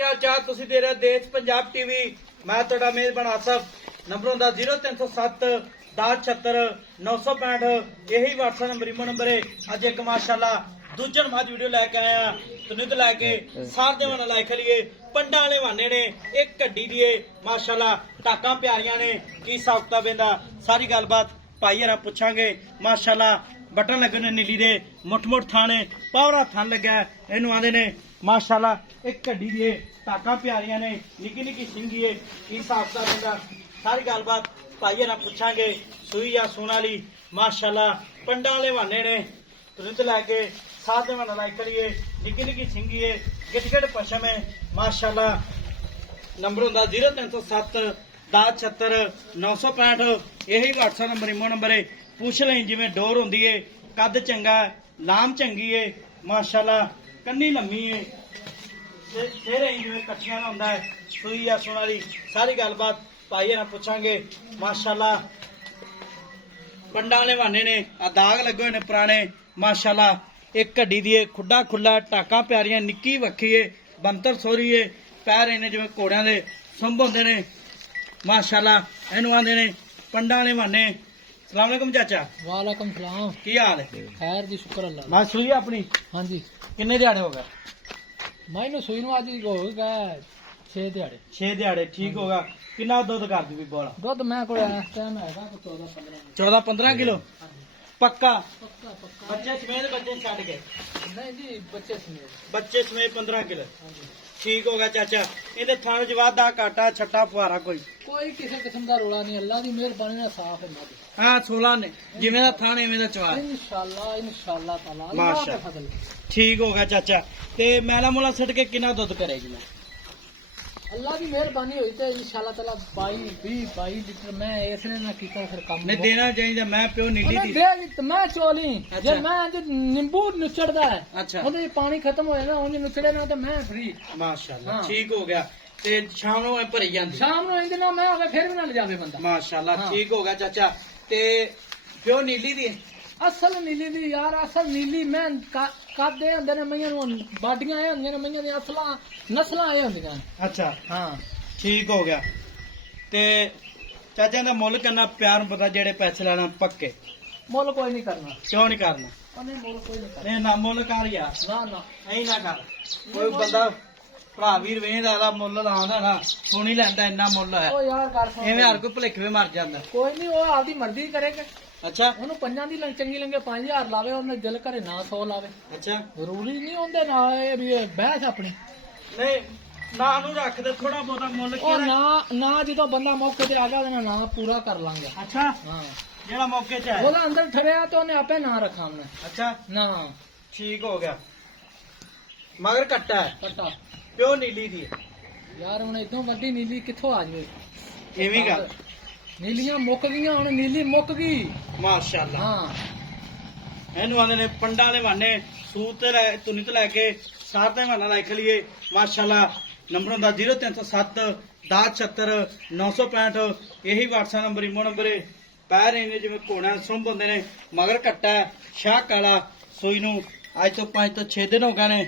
ਕੀ ਹਾਲ ਚਾਲ ਤੁਸੀਂ ਦੇ ਰਹੇ ਦੇਸ਼ ਪੰਜਾਬ ਟੀਵੀ ਮੈਂ ਤੁਹਾਡਾ ਮੇਜ਼ਬਾਨ ਆਸਫ ਨੰਬਰ ਹੁੰਦਾ 0307 1076 965 ਇਹੀ WhatsApp ਨੰਬਰ ਇਮੋ ਨੰਬਰ ਹੈ ਅੱਜ ਇੱਕ ਮਾਸ਼ਾਅੱਲਾ ਦੂਜਾ ਨਮਾਜ਼ ਵੀਡੀਓ ਲੈ ਕੇ ਆਇਆ ਤੁਨਿਤ ਲੈ ਕੇ ਸਾਰ ਦੇ ਵਾਲਾ ਲਾਇਕ ਲਈਏ ਪੰਡਾਂ ਵਾਲੇ ਵਾਨੇ ਨੇ ਇੱਕ ਗੱਡੀ ਦੀਏ ਮਾਸ਼ਾਅੱਲਾ ਟਾਕਾਂ ਪਿਆਰੀਆਂ ਨੇ ਕੀ ਸਾਖਤਾ ਬੰਦਾ ਸਾਰੀ ਗੱਲਬਾਤ ਭਾਈ ਹਰਾਂ ਪੁੱਛਾਂਗੇ ਮਾਸ਼ਾਅੱਲਾ बटन लगे ने नीली दे मुठ मुठ थाने पावरा थन लगा इनू आंदे ने माशाअल्लाह एक गड्डी दी टाका प्यारियां ने निकी निकी सिंगी है की हिसाब दा बंदा सारी गलबात भाई ना पूछांगे सूई या सोना ली माशाअल्लाह पंडा वाले वाने ने तुरंत लैके साथ में लाइक करिए निकी निकी सिंगी है गिटगिट पशम है माशाअल्लाह नंबर हुंदा 0307 1076 965 यही WhatsApp नंबर इमो नंबर है पूछ लें जिवें डोर होंदी है कद चंगा लाम चंगी है माशाअल्लाह कन्नी लम्मी है चेहरे जिवें कट्ठियां दा हुंदा है सूई या सोनाली सारी गलबात भाई ना पूछांगे माशाअल्लाह पंडा वाले वाने ने आ दाग लगे हुए ने पुराने माशाअल्लाह एक गड्डी दी खुड्डा खुला टाका प्यारियां निक्की वक्खी है बंतर सोरी है पैर इन्हें जिवें घोड़ियां दे सुंभ होंदे ने माशाअल्लाह इहनूं आंदे ने पंडा वाले वाने सलाम अलैकुम चाचा वालेकुम सलाम की हाल है खैर जी शुक्र अल्लाह मैं सुई अपनी हाँ जी किन्ने दिहाड़े हो गए मैनू सुई नु अज हो गए 6 दिहाड़े 6 दिहाड़े ठीक होगा कितना दुध कर दी बोला दुध मैं को इस टाइम हैगा 14-15 किलो पक्का पक्का पक्का बच्चे समेत बच्चे छड़ के नहीं जी बच्चे समेत 15 किलो हाँ जी ठीक होगा चाचा इहदे थाने च वाधा काटा छट्टा फुहारा कोई किसी किस्म का रोला नहीं अल्लाह की मेहरबानी नाल साफ है मद हाँ 16 ने जिवें दा थाने इवें दा चवा इंशाअल्लाह ताला अल्लाह माशा का फजल ठीक होगा चाचा ते मैला मुला सट के कितना दुध करेगी मैं अल्लाह की मेहरबानी हुई तो इंशाअल्लाह ताला 22 लीटर मैं इसने ना कीता फिर काम नहीं देना चाहिए मैं प्यो नीली दी दे मैं चोली अच्छा। जे मैं जो नींबू नुचड़दा है अच्छा ਉਹਦੇ ਪਾਣੀ ਖਤਮ ਹੋ ਜਾਣਾ ਉਹਨੇ ਨੁਚੜੇ ਨਾ ਤੇ ਮੈਂ ਫਰੀ माशाअल्लाह हाँ। ठीक हो गया ते शाम ਨੂੰ ਭਰੀ ਜਾਂਦੀ ਸ਼ਾਮ ਨੂੰ ਇਹਦੇ ਨਾਲ ਮੈਂ ਹੋਵੇ ਫਿਰ ਵੀ ਨਾ ਲਿਜਾਵੇ ਬੰਦਾ माशाअल्लाह हाँ। ठीक होगा चाचा ते प्यो नीली दी ਅਸਲ ਨੀਲੀ ਦੀ ਯਾਰ ਅਸਲ ਨੀਲੀ ਮੈਂ ਕਾਦੇ ਹੁੰਦੇ ਨੇ ਮਈਆਂ ਨੂੰ ਬਾਡੀਆਂ ਆਏ ਹੁੰਦੀਆਂ ਨੇ ਮਈਆਂ ਦੀਆਂ ਅਸਲਾਂ ਨਸਲਾਂ ਆਏ ਹੁੰਦੀਆਂ ਨੇ अच्छा ਹਾਂ ठीक हो गया ते चाचा ਦਾ ਮੁੱਲ ਕਰਨਾ ਪਿਆਰ ਪਤਾ ਜਿਹੜੇ ਪੈਸੇ ਲੈਣਾ ਪੱਕੇ ਮੁੱਲ ਕੋਈ ਨਹੀਂ ਕਰਨਾ ਕਿਉਂ ਨਹੀਂ ਕਰਨਾ ਉਹਨੇ ਮੁੱਲ ਕੋਈ ਨਹੀਂ ਕਰਨਾ ਨਹੀਂ ਨਾ ਮੁੱਲ ਕਰ ਯਾਰ ਨਾ ਨਾ ਐਂ ਨਾ ਕਰ ਕੋਈ ਬੰਦਾ ਭਰਾ ਵੀਰ ਵੇਂਦਾ ਦਾ ਮੁੱਲ ਲਾਉਂਦਾ ਨਾ ਸੁਣੀ ਲੈਂਦਾ ਇੰਨਾ ਮੁੱਲ ਹੈ ਉਹ ਯਾਰ ਕਰ ਸੁਣ ਐਵੇਂ ਹਰ ਕੋਈ ਭੁਲੇਖੇ ਮਰ ਜਾਂਦਾ ਕੋਈ ਨਹੀਂ ਉਹ ਆਪਦੀ ਮਰਜ਼ੀ ਕਰੇਗਾ ਅੱਛਾ ਉਹਨੂੰ ਪੰਜਾਂ ਦੀ ਚੰਗੀ ਲੰਗੇ 5000 ਲਾਵੇ ਉਹਨੇ ਦਿਲ ਕਰੇ ਨਾ 100 ਲਾਵੇ ਅੱਛਾ ਜ਼ਰੂਰੀ ਨਹੀਂ ਹੁੰਦੇ ਨਾ ਇਹ ਵੀ ਇਹ ਬਹਿਸ ਆਪਣੀ ਨਹੀਂ ਨਾ ਨੂੰ ਰੱਖ ਦੇ ਥੋੜਾ ਬਹੁਤਾ ਮੁੱਲ ਉਹ ਨਾ ਜਦੋਂ ਬੰਦਾ ਮੌਕੇ ਤੇ ਆ ਗਿਆ ਉਹਦਾ ਨਾ ਪੂਰਾ ਕਰ ਲਾਂਗੇ ਅੱਛਾ ਹਾਂ ਜਿਹੜਾ ਮੌਕੇ 'ਚ ਹੈ ਉਹਦਾ ਅੰਦਰ ਠੜਿਆ ਤਾਂ ਉਹਨੇ ਆਪੇ ਨਾ ਰੱਖਾ ਉਹਨੇ ਅੱਛਾ ਨਾ ਠੀਕ ਹੋ ਗਿਆ ਮਗਰ ਕੱਟਾ ਹੈ ਪਤਾ ਪਿਓ ਨੀਲੀ ਦੀ ਹੈ ਯਾਰ ਹੁਣ ਇਦੋਂ ਗੱਡੀ ਨੀਲੀ ਕਿੱਥੋਂ ਆ ਜਵੇ ਐਵੇਂ ਗੱਲ ਨੀਲੀਆਂ ਮੁੱਕ ਗਈਆਂ ਹੁਣ ਨੀਲੀ ਮੁੱਕ ਗਈ ਮਾਸ਼ਾਅੱਲਾ ਹਾਂ ਇਹਨੂੰ ਆਂਦੇ ਨੇ ਪੰਡਾਂ ਵਾਲੇ ਵਾਨੇ ਸੂਤ ਤੇ ਤੁਨਿਤ ਲੈ ਕੇ ਸਾਰ ਦੇ ਵਾਨਾ ਲਿਖ ਲਈਏ ਮਾਸ਼ਾਅੱਲਾ ਨੰਬਰ ਹੁੰਦਾ 0307 1076 965 ਇਹੀ WhatsApp ਨੰਬਰ ਇਮੋ ਨੰਬਰ ਹੈ ਪੈਰ ਇਹਨੇ ਜਿਵੇਂ ਘੋੜਾ ਸੁੰਭ ਹੁੰਦੇ ਨੇ ਮਗਰ ਕੱਟਾ ਸ਼ਾਹ ਕਾਲਾ ਸੂਈ ਨੂੰ ਅੱਜ ਤੋਂ 5 ਤੋਂ 6 ਦਿਨ ਹੋ ਗਏ ਨੇ